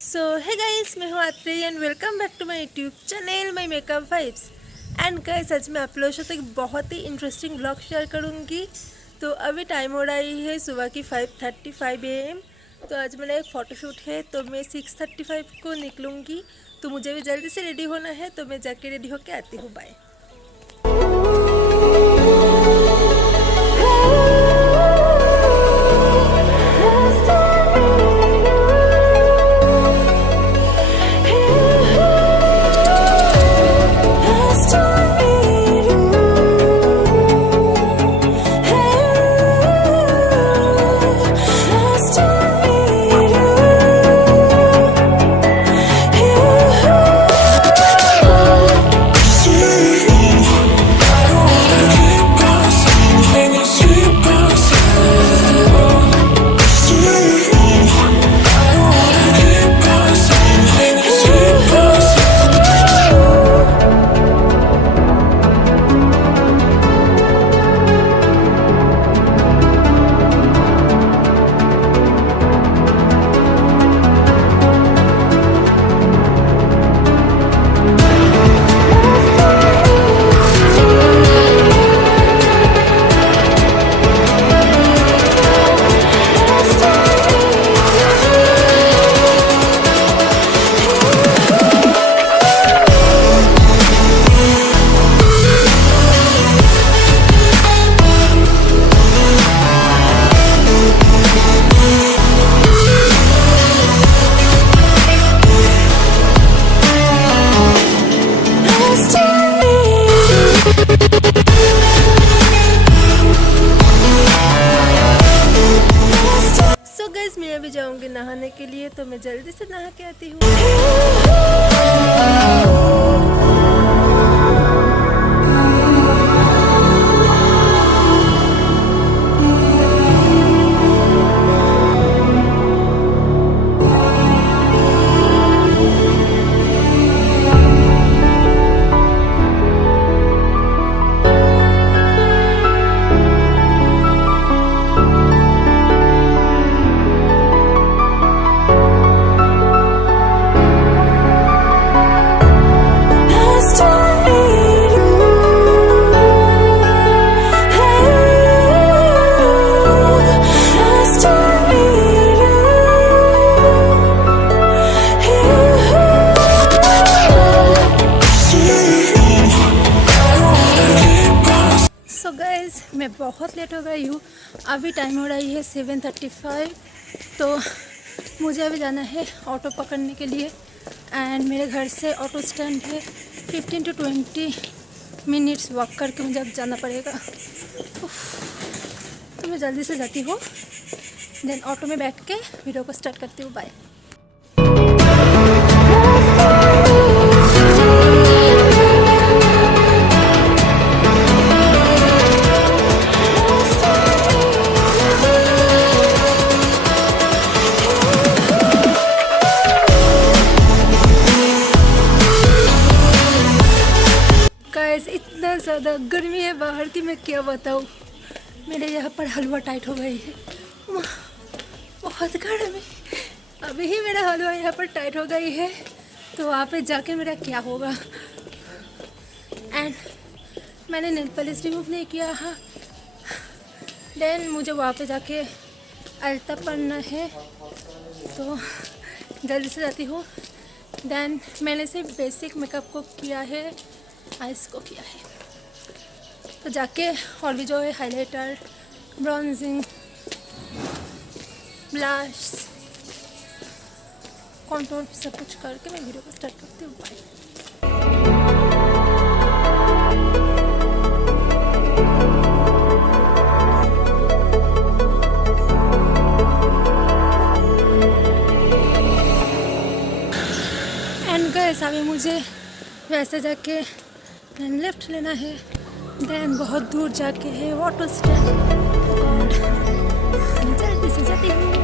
सो है गाइस, मैं हूँ Atri and welcome back to my YouTube channel my makeup vibes. And guys, आज मैं आप लोगों के साथ एक बहुत ही इंटरेस्टिंग ब्लॉग शेयर करूँगी। तो अभी टाइम हो रही है सुबह की 5:35 AM। तो आज मेरा एक फ़ोटोशूट है, तो मैं 6:35 को निकलूँगी। तो मुझे भी जल्दी से रेडी होना है, तो मैं जाके रेडी होके आती हूँ। बाय। मैं अभी जाऊंगी नहाने के लिए, तो मैं जल्दी से नहा के आती हूँ। मैं बहुत लेट हो गई हूँ। अभी टाइम हो रही है 7:35। तो मुझे अभी जाना है ऑटो पकड़ने के लिए। एंड मेरे घर से ऑटो स्टैंड है 15 to 20 मिनट्स वॉक करके मुझे अब जाना पड़ेगा। तो मैं जल्दी से जाती हूँ, देन ऑटो में बैठ के वीडियो को स्टार्ट करती हूँ। बाय। इतना ज़्यादा गर्मी है बाहर की, मैं क्या बताऊँ। मेरे यहाँ पर हलवा टाइट हो गई है, बहुत गर्मी। अभी ही मेरा हलवा यहाँ पर टाइट हो गई है, तो वहाँ पे जाके मेरा क्या होगा। एंड मैंने नेल पॉलिश रिमूव नहीं किया है। देन मुझे वहाँ पे जाके अलता पड़ना है, तो जल्दी से जाती हूँ। देन मैंने सिर्फ बेसिक मेकअप को किया है, आइस को किया है। तो जाके और भी जो है हाइलाइटर, ब्रॉन्जिंग, ब्लश, कॉन्टूर सब कुछ करके मैं वीडियो को स्टार्ट करती हूँ। बाय। एंड गाइस, अभी मुझे वैसे जाके लेफ्ट लेना है। देन बहुत दूर जाके है ऑटो स्टैंड, और जल्दी से जाती हूँ।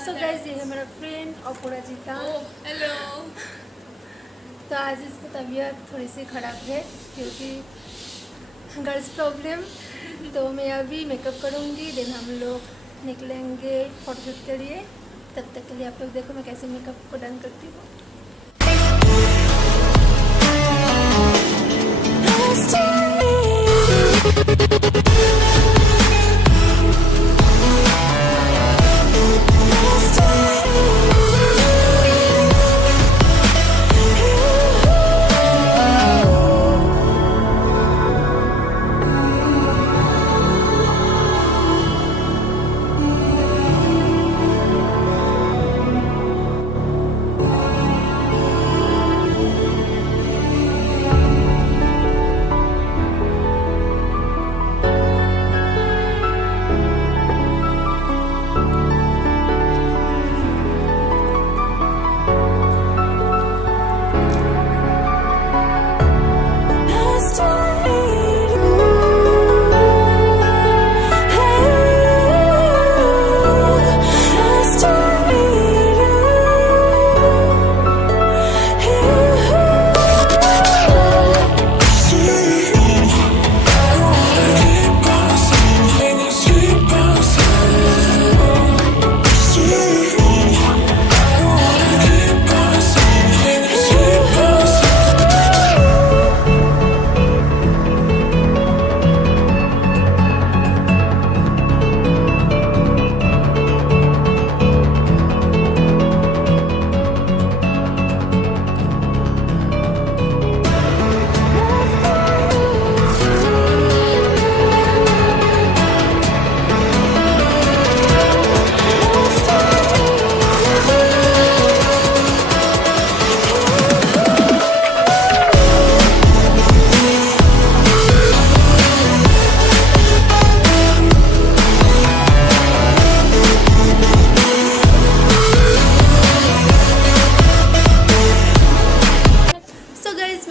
सो गाइस ये है मेरा फ्रेंड अपराजिता। हेलो। तो आज इसकी तबीयत थोड़ी सी ख़राब है क्योंकि गर्ल्स प्रॉब्लम। तो मैं अभी मेकअप करूँगी, देन हम लोग निकलेंगे फोटोशूट के लिए। तब तक के लिए आप लोग देखो मैं कैसे मेकअप को डन करती हूँ।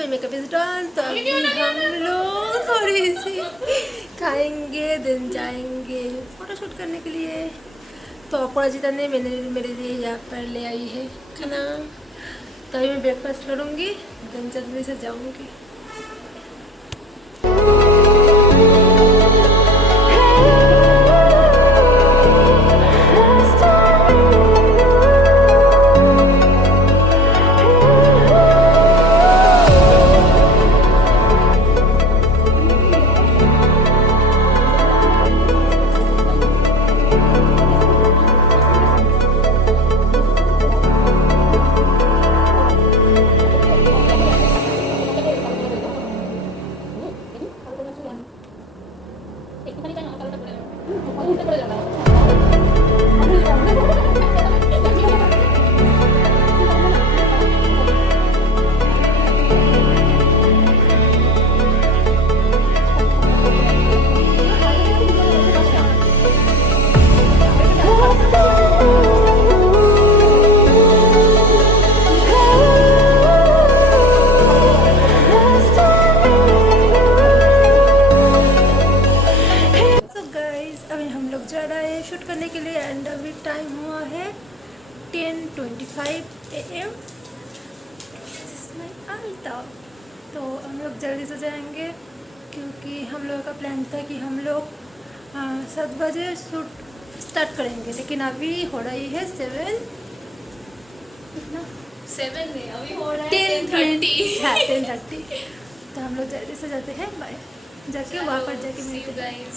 Makeup is done. तो अभी हम लोग थोड़ी सी खाएंगे, दिन जाएंगे फोटोशूट करने के लिए। तो अपराजिता ने मेरे लिए यहाँ पर ले आई है खाना। तो अभी मैं ब्रेकफास्ट करूँगी, दिन जल्दी से जाऊँगी। शूट करने के लिए एंड अभी टाइम हुआ है 10:25 AM। तो हम लोग जल्दी से जाएंगे क्योंकि हम लोगों का प्लान था कि हम लोग 7 बजे शूट स्टार्ट करेंगे, लेकिन अभी हो रही है 7 नहीं, अभी हो रहा है 10:30। हाँ 10:30। तो हम लोग जल्दी से जाते हैं, बाय। जाके वहाँ पर जाके मिलते हैं।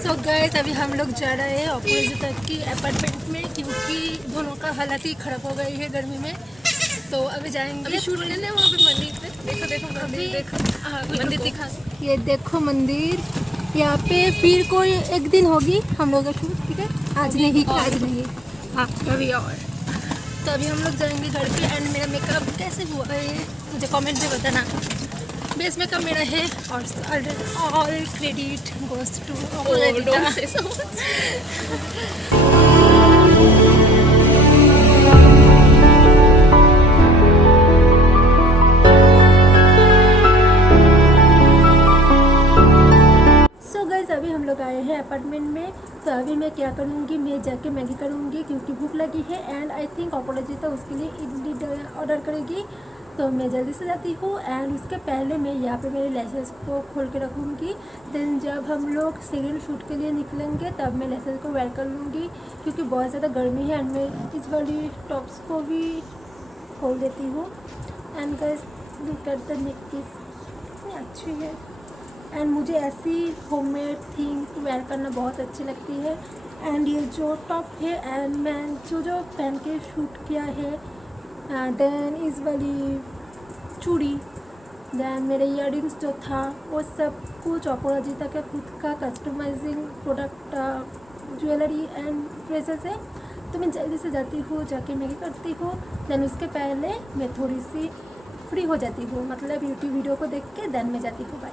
सो गाइस अभी हम लोग जा रहे हैं अपराजिता की अपार्टमेंट में क्योंकि दोनों का हालत ही ख़राब हो गई है गर्मी में। तो अभी जाएंगे अभी शूट करने वहाँ पे मंदिर पे। देखो देखो मंदिर, देखो मंदिर दिखा। ये देखो मंदिर, यहाँ पे फिर कोई एक दिन होगी हम लोग का शूट, ठीक है? आज नहीं, आज नहीं, हाँ कभी और। तो अभी हम लोग जाएंगे घर पे। एंड मेरा मेकअप कैसे हुआ है मुझे कमेंट में बताना। बेस मेकअप मेरा है और all credit goes to don't say so. अभी हम लोग आए हैं अपार्टमेंट में। तो अभी मैं क्या करूँगी, मैं जाके मैगी करूँगी क्योंकि भूख लगी है। एंड आई थिंक अपॉलॉजिता उसके लिए इडली ऑर्डर करेगी, तो मैं जल्दी से जाती हूँ। एंड उसके पहले मैं यहाँ पे मेरे लेसेस को खोल के रखूँगी। देन जब हम लोग सीरियल शूट के लिए निकलेंगे तब मैं लेसेस को वेयर कर लूँगी क्योंकि बहुत ज़्यादा गर्मी है। एंड मैं इस वाली टॉप्स को भी खोल देती हूँ। And guys look at the neck piece, कितनी अच्छी है। एंड मुझे ऐसी होममेड थिंग वेयर करना बहुत अच्छी लगती है। एंड ये जो टॉप है एंड मैं जो पहन के शूट किया है, देन इस वाली चूड़ी, देन मेरे इयररिंग्स जो था वो सब कुछ अपराजिता का खुद का customising product jewellery and dresses है। तो मैं जल्दी से जाती हूँ, जाके मैगी करती हूँ। देन उसके पहले मैं थोड़ी सी फ्री हो जाती हूँ, मतलब यूट्यूब वीडियो को देख के देन मैं जाती हूँ। बाय।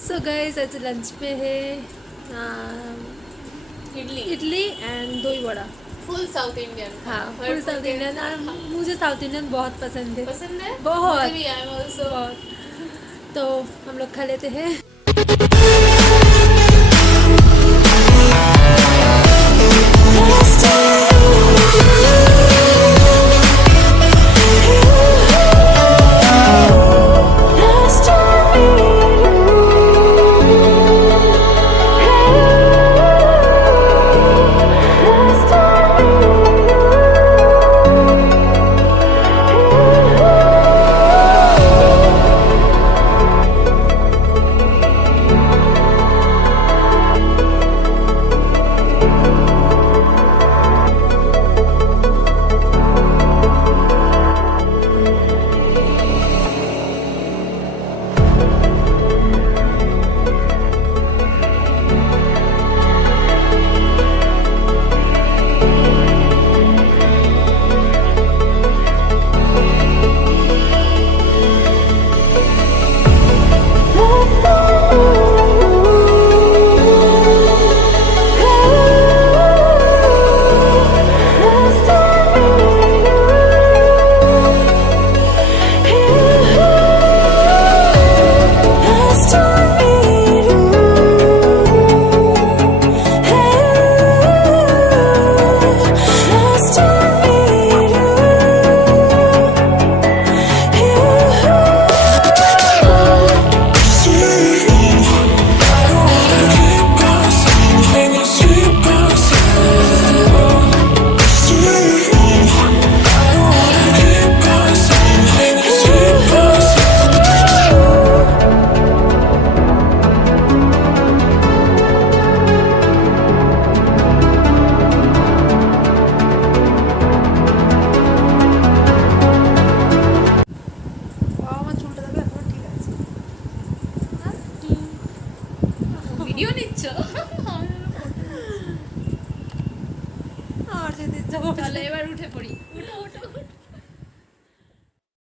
सो गाइस आज लंच पे है idli and dahi vada. Full South Indian. हाँ फुल साउथ इंडियन। मुझे साउथ इंडियन बहुत पसंद है। पसंद है बहुत। मुझे भी आई एम आल्सो बहुत। तो हम लोग खा लेते हैं। ভিডিও নিচ্ছ আর যদি যাবো তাহলে এবার উঠে পড়ি।